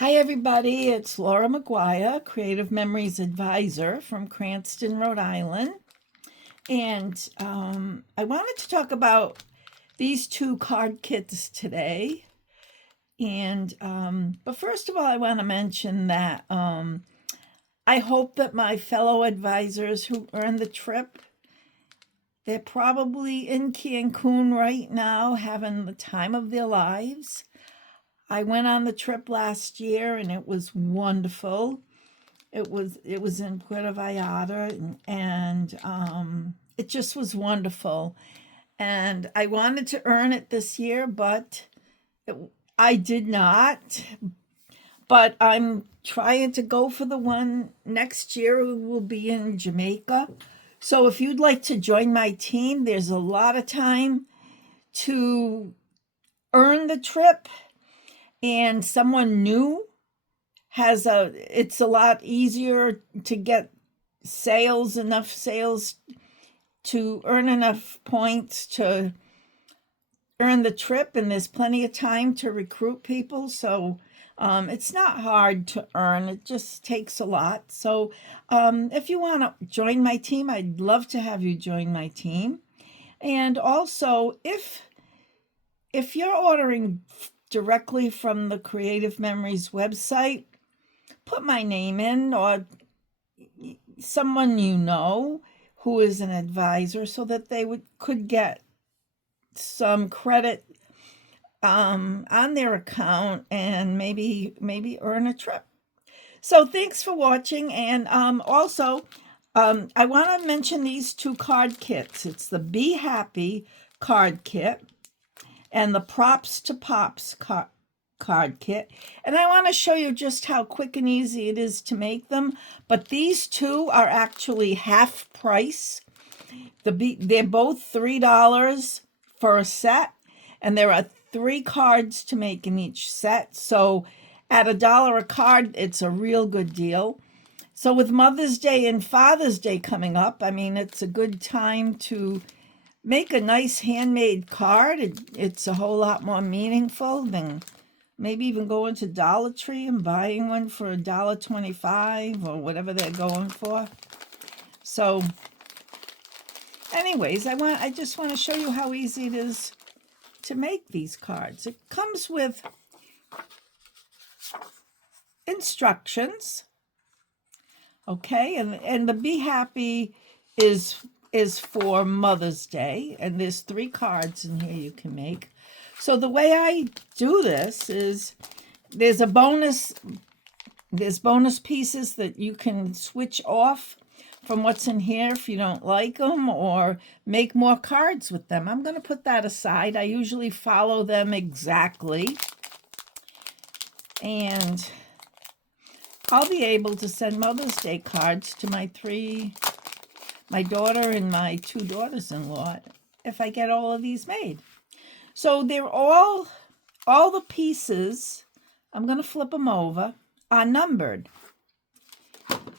Hi, everybody. It's Laura McGuire, Creative Memories Advisor from Cranston, Rhode Island. And I wanted to talk about these two card kits today. But first of all, I want to mention that I hope that my fellow advisors who earned the trip, they're probably in Cancun right now having the time of their lives. I went on the trip last year and it was wonderful. It was in Puerto Vallarta and it just was wonderful. And I wanted to earn it this year, but it, I did not. But I'm trying to go for the one next year. We will be in Jamaica. So if you'd like to join my team, there's a lot of time to earn the trip, and someone new it's a lot easier to get enough sales to earn enough points to earn the trip, and there's plenty of time to recruit people. So it's not hard to earn, it just takes a lot. So if you want to join my team, I'd love to have you join my team. And also, if you're ordering directly from the Creative Memories website, put my name in, or someone you know who is an advisor, so that they could get some credit on their account and maybe earn a trip. So thanks for watching, and also I want to mention these two card kits. It's the Be Happy card kit and the Props to Pops card kit. And I want to show you just how quick and easy it is to make them. But these two are actually half price. They're both $3 for a set, and there are 3 cards to make in each set. So at $1 a card, it's a real good deal. So with Mother's Day and Father's Day coming up, I mean, it's a good time to make a nice handmade card. It's a whole lot more meaningful than maybe even going to Dollar Tree and buying one for $1.25 or whatever they're going for. So anyways, I just want to show you how easy it is to make these cards. It comes with instructions. Okay, and the Be Happy is for Mother's Day, and there's 3 cards in here you can make. So the way I do this is there's bonus pieces that you can switch off from what's in here if you don't like them, or make more cards with them. I'm going to put that aside. I usually follow them exactly, and I'll be able to send Mother's Day cards to my daughter and my 2 daughters-in-law if I get all of these made. So they're all the pieces, I'm going to flip them over, are numbered.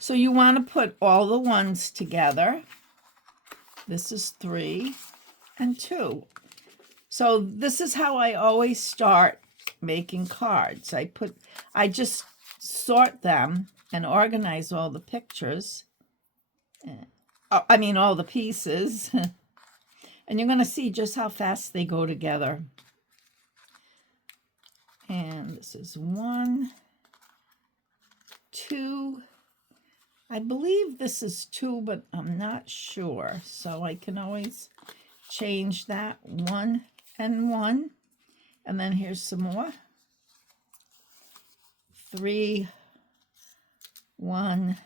So you want to put all the ones together. This is 3 and 2. So this is how I always start making cards. I just sort them and organize all the pictures. All the pieces. And you're going to see just how fast they go together. And this is 1, 2. I believe this is 2, but I'm not sure. So I can always change that. 1 and 1. And then here's some more. 3, 1,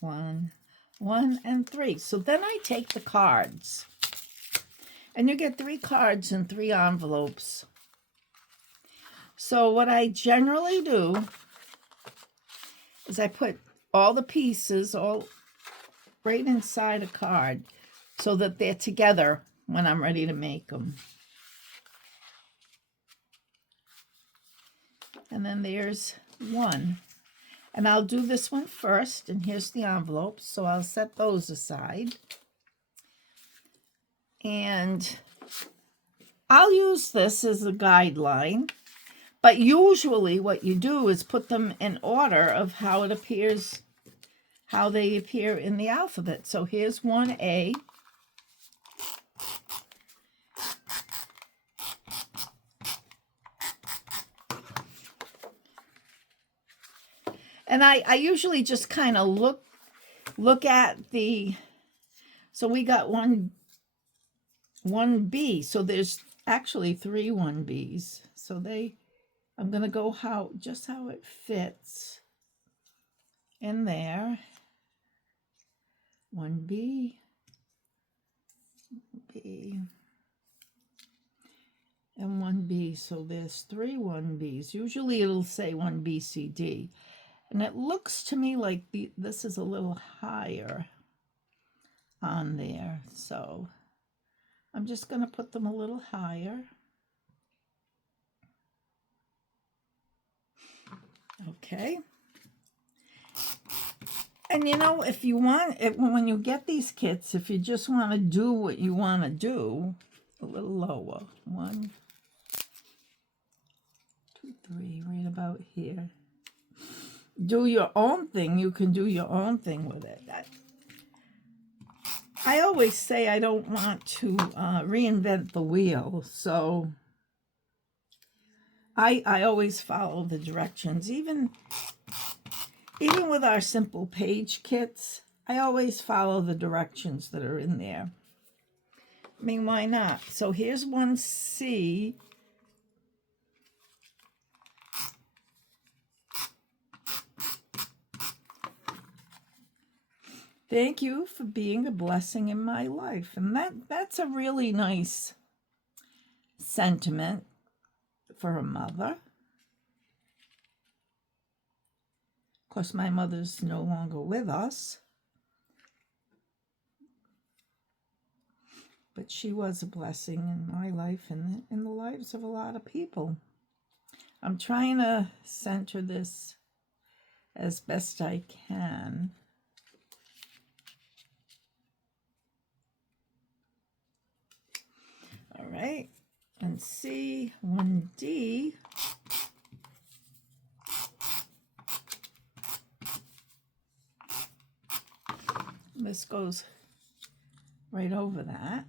1, 1, and 3. So then I take the cards. And you get 3 cards in 3 envelopes. So what I generally do is I put all the pieces all right inside a card so that they're together when I'm ready to make them. And then there's 1. And I'll do this one first, and here's the envelopes, so I'll set those aside. And I'll use this as a guideline, But usually what you do is put them in order of how it appears, how they appear in the alphabet. So here's 1A. And I usually just kind of look at the, so we got 1B. So there's actually 3 1Bs. So I'm going to go just how it fits in there. 1B, B, and 1B. So there's 3 1Bs. Usually it'll say 1B, C, D. And it looks to me like this is a little higher on there. So I'm just going to put them a little higher. Okay. And you know, if you want, when you get these kits, if you just want to do what you want to do, a little lower. 1, 2, 3, right about here. Do your own thing. You can do your own thing with it. I always say I don't want to reinvent the wheel, so I always follow the directions. Even with our simple page kits, I always follow the directions that are in there. I mean, why not? So here's 1C. Thank you for being a blessing in my life. And that's a really nice sentiment for a mother. Of course, my mother's no longer with us, but she was a blessing in my life and in the lives of a lot of people. I'm trying to center this as best I can. All right, and C, 1D. This goes right over that.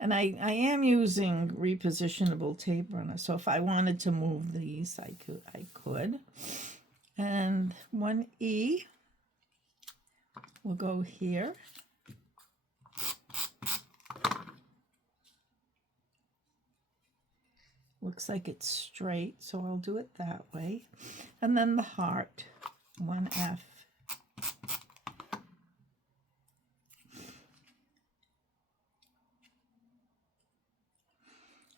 And I am using repositionable tape runner, so if I wanted to move these, I could. And 1E will go here. Looks like it's straight, so I'll do it that way. And then the heart, 1F.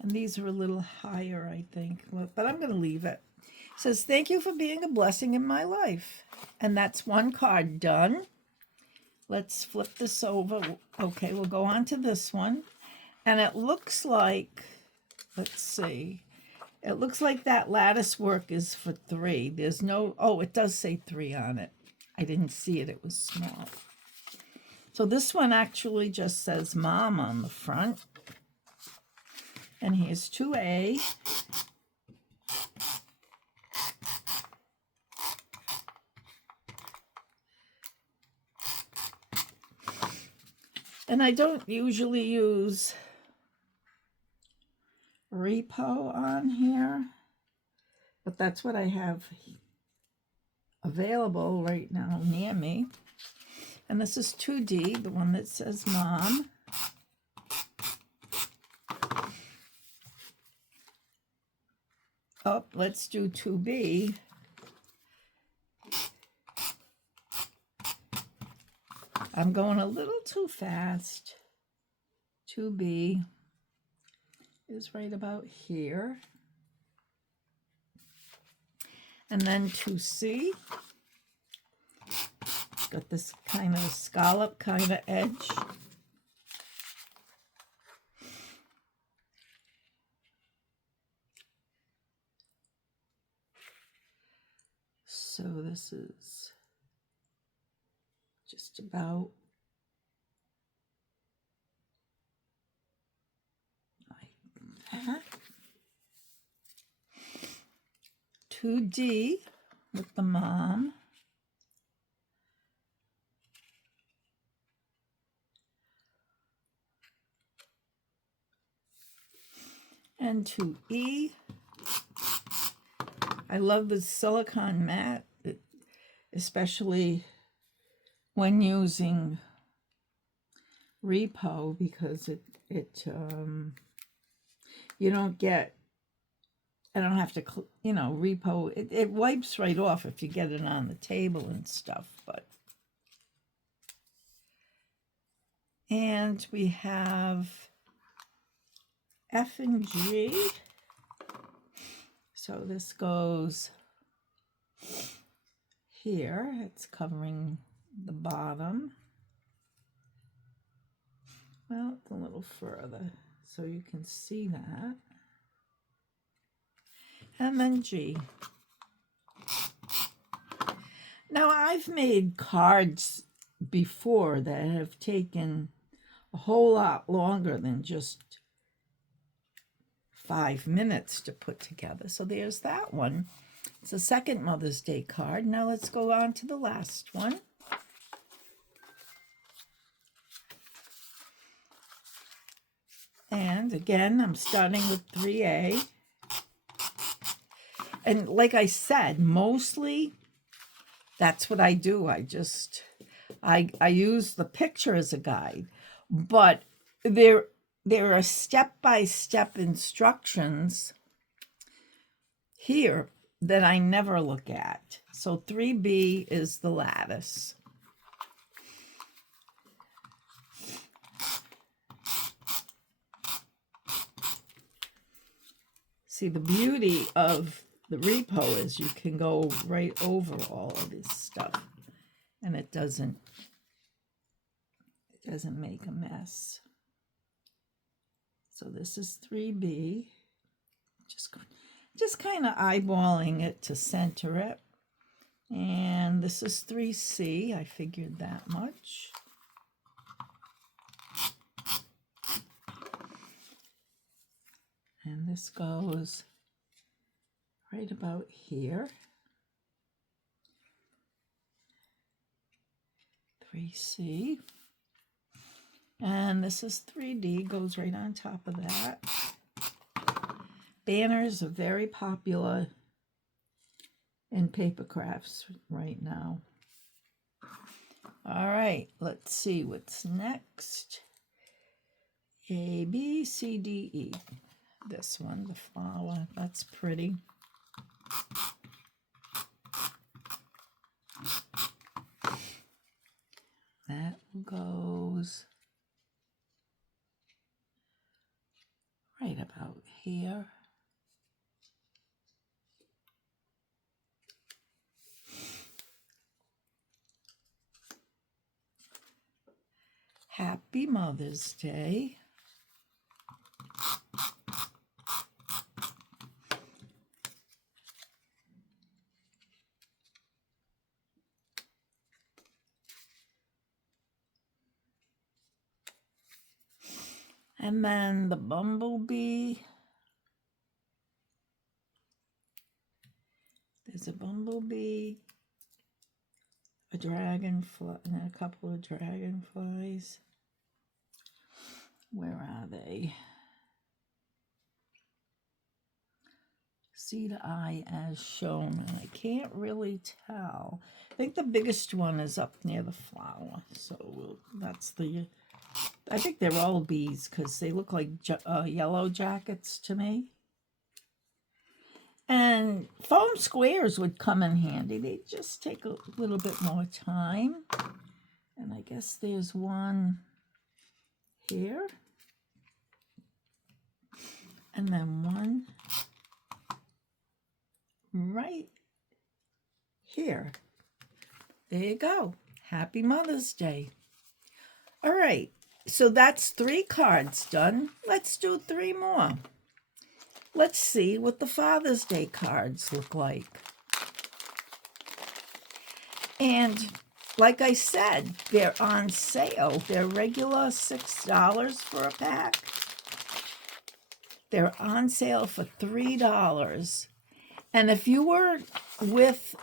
And these are a little higher, I think, but I'm going to leave it. It says, thank you for being a blessing in my life. And that's one card done. Let's flip this over. Okay, we'll go on to this one. And it looks like, let's see, it looks like that lattice work is for 3. There's no, oh, it does say 3 on it. I didn't see it, it was small. So this one actually just says Mom on the front. And here's 2A. And I don't usually use repo on here, but that's what I have available right now near me. And this is 2D, the one that says Mom. Oh, let's do 2B. I'm going a little too fast. 2B is right about here. And then 2C. Got this kind of scallop kind of edge. So this is just about like that. 2D with the mom. And 2E. I love the silicone mat, especially when using Repo, because you don't get, I don't have to, Repo, it wipes right off if you get it on the table and stuff, and we have F and G. So this goes here. It's covering the bottom. Well, a little further so you can see that. And then G. Now, I've made cards before that have taken a whole lot longer than just 5 minutes to put together. So there's that one. It's a second Mother's Day card. Now let's go on to the last one. And again, I'm starting with 3A. And like I said, mostly that's what I do. I use the picture as a guide, but there are step-by-step instructions here that I never look at. So 3B is the lattice. See, the beauty of the Repo is you can go right over all of this stuff, and it doesn't make a mess. So this is 3B. Just kind of eyeballing it to center it. And this is 3C. I figured that much. And this goes right about here. 3C. And this is 3D, goes right on top of that. Banners are very popular in paper crafts right now. All right, let's see what's next. A, B, C, D, E. This one, the flower, that's pretty. That goes right about here. Happy Mother's Day. And then the bumblebee. There's a bumblebee, a dragonfly, and a couple of dragonflies. Where are they? See the eye as shown, and I can't really tell. I think the biggest one is up near the flower. So that's the, I think they're all bees because they look like yellow jackets to me. And foam squares would come in handy. They just take a little bit more time. And I guess there's one here. And then one right here. There you go. Happy Mother's Day. All right, so that's 3 cards done. Let's do 3 more. Let's see what the Father's Day cards look like. And like I said, they're on sale. They're regular $6 for a pack. They're on sale for $3. And if you were with,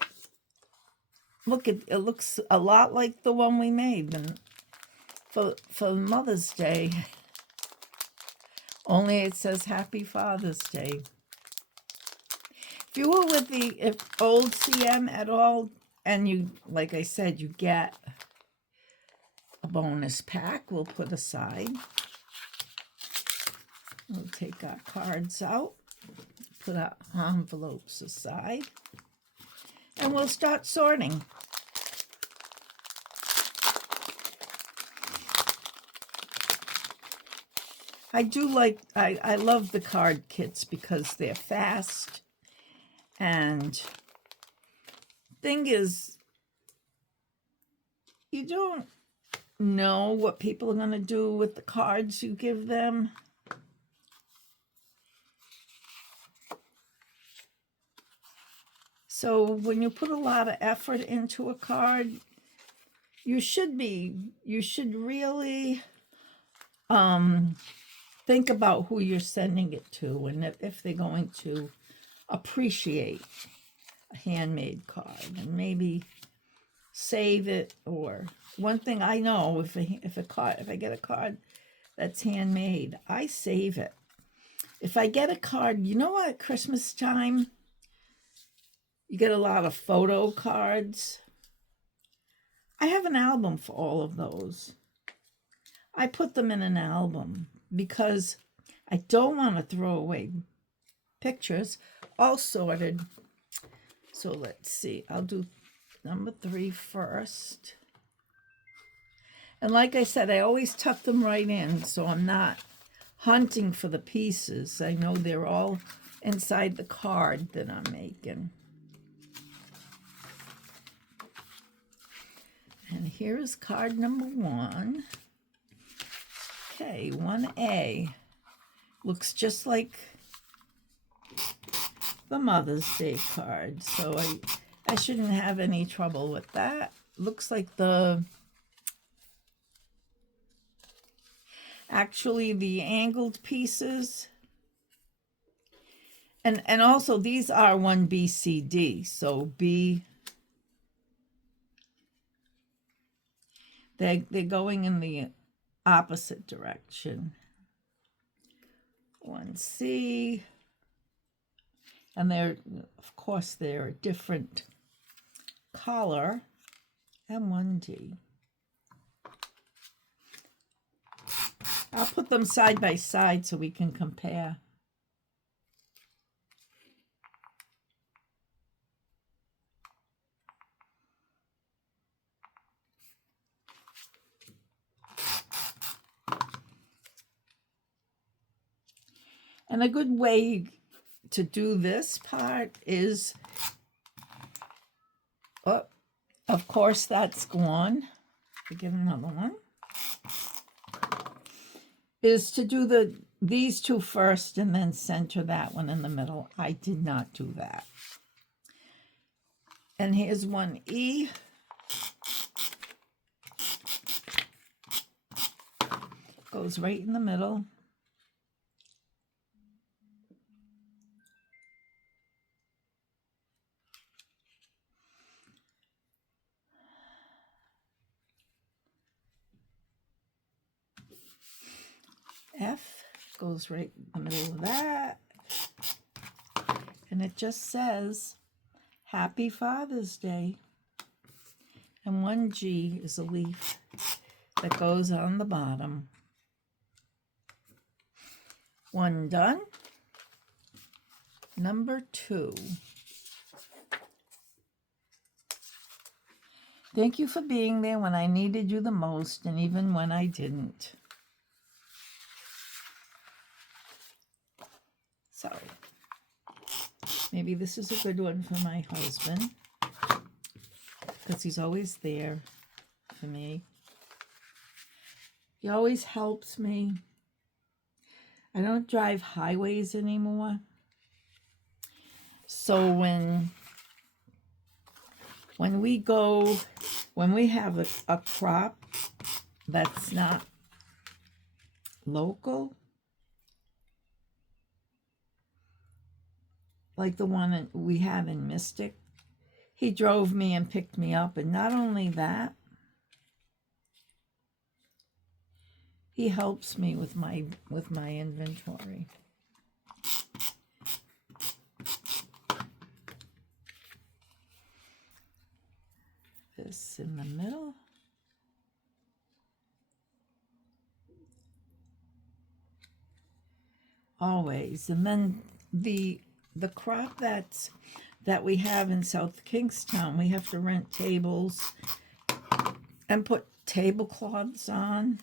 look, it looks a lot like the one we made and for Mother's Day, only it says Happy Father's Day. If you were with the old CM at all, and you, like I said, you get a bonus pack, we'll put aside. We'll take our cards out, put our envelopes aside, and we'll start sorting. I love the card kits because they're fast, and thing is, you don't know what people are going to do with the cards you give them. So when you put a lot of effort into a card, you should really think about who you're sending it to, and if they're going to appreciate a handmade card, and maybe save it. Or one thing I know, if I get a card that's handmade, I save it. If I get a card, you know what, at Christmas time, you get a lot of photo cards. I have an album for all of those. I put them in an album because I don't want to throw away pictures, all sorted. So let's see, I'll do number 3 first. And like I said, I always tuck them right in, so I'm not hunting for the pieces. I know they're all inside the card that I'm making. And here is card number 1. Okay, 1A. Looks just like the Mother's Day card, so I shouldn't have any trouble with that. Looks like actually the angled pieces. And also these are 1BCD, so B, they're going in the opposite direction. 1C, and of course they're a different color, and 1D. I'll put them side by side so we can compare. And a good way to do this part is, of course, that's gone. We get another one. Is to do these two first and then center that one in the middle. I did not do that. And here's 1E. Goes right in the middle. F goes right in the middle of that. And it just says, Happy Father's Day. And 1G is a leaf that goes on the bottom. 1 done. Number 2. Thank you for being there when I needed you the most, and even when I didn't. So, maybe this is a good one for my husband, because he's always there for me. He always helps me. I don't drive highways anymore. So when we have a crop that's not local, like the one that we have in Mystic. He drove me and picked me up, and not only that, he helps me with my inventory. This in the middle. Always. And then the crop that we have in South Kingstown, we have to rent tables and put tablecloths on.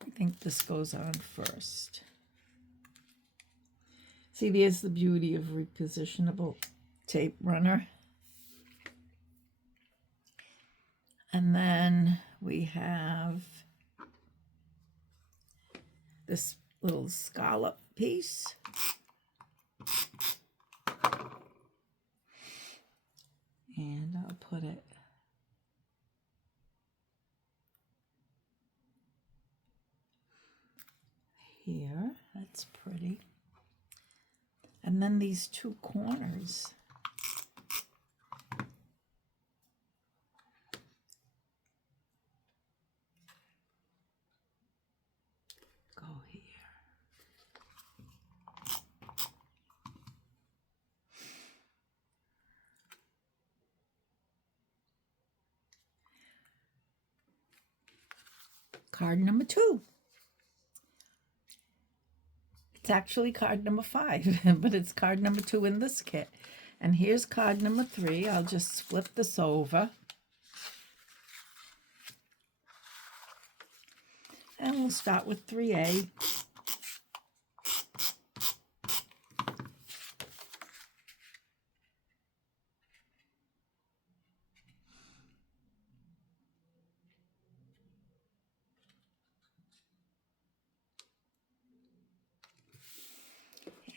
I think this goes on first. See, there's the beauty of repositionable tape runner. And then we have this little scallop piece. And I'll put it here. That's pretty. And then these two corners. Go here. Card number 2. It's actually card number 5, but it's card number 2 in this kit. And here's card number 3. I'll just flip this over. And we'll start with 3A.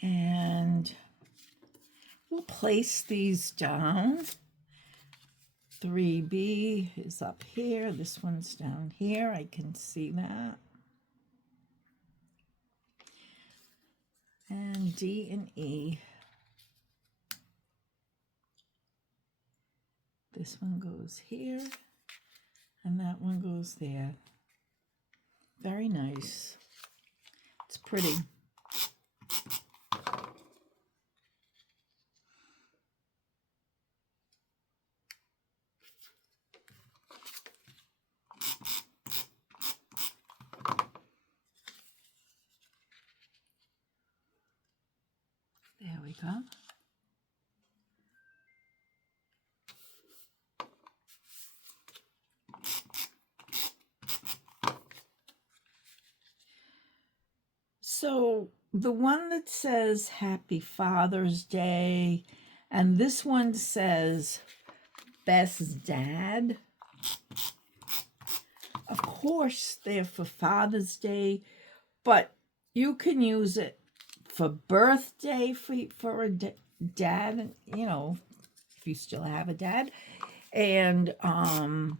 And we'll place these down. 3B is up here. This one's down here. I can see that. And D and E. This one goes here. And that one goes there. Very nice. It's pretty. There we go. So the one that says Happy Father's Day, and this one says Best Dad. Of course, they're for Father's Day, but you can use it for birthday for a dad, you know, if you still have a dad. And I'm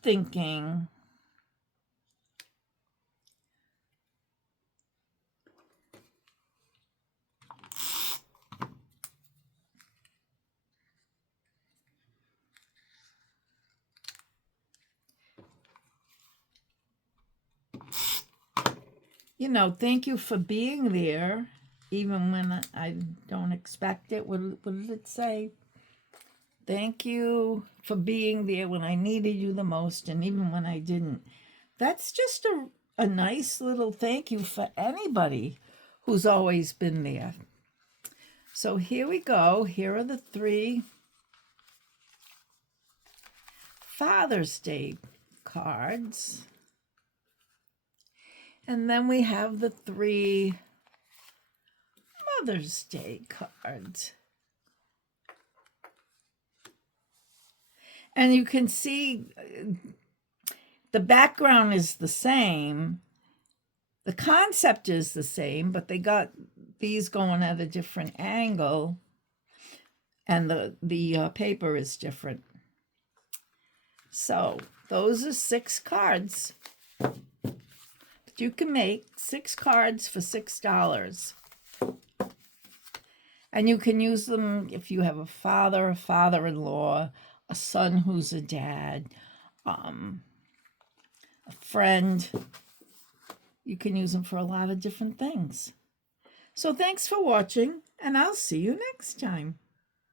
thinking you know, thank you for being there, even when I don't expect it. What did it say? Thank you for being there when I needed you the most, and even when I didn't. That's just a nice little thank you for anybody who's always been there. So here we go. Here are the 3 Father's Day cards. And then we have the 3 Mother's Day cards. And you can see the background is the same. The concept is the same, but they got these going at a different angle. And the paper is different. So those are 6 cards. gift you can make, 6 cards for $6. And you can use them if you have a father, a father-in-law, a son who's a dad, a friend. You can use them for a lot of different things. So thanks for watching, and I'll see you next time.